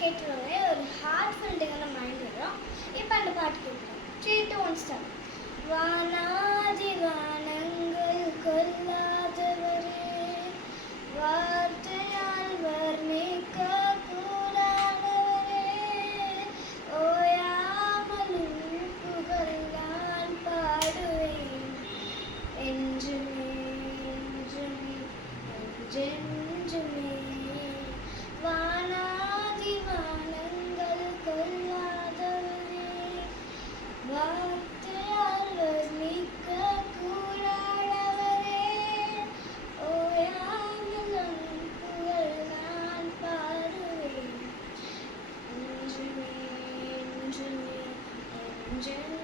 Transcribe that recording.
கேட்டுருவே ஒரு heart ஃபீல்டிங்கான mind வரும். இப்போ அந்த பாட்டு கேட்குறோம். 3, 2, 1 ஸ்டார்ட். வானாதி வானங்கள் கொல்லாதவரே, வார்த்தையால் வர்ணிக்க கூடாதவரே, ஓயாமலும் புகழ் நான் பாடுவேன் என்றுமே என்றுமே என்றென்றுமே. வானாதி வானங்கள் கொல்லாதவரே, வார்த்தையால் வர்ணிக்க கூடாதவரே, ஓயாமலும் புகழ் நான் பாடுவேன் என்றுமே என்றுமே என்றென்றுமே.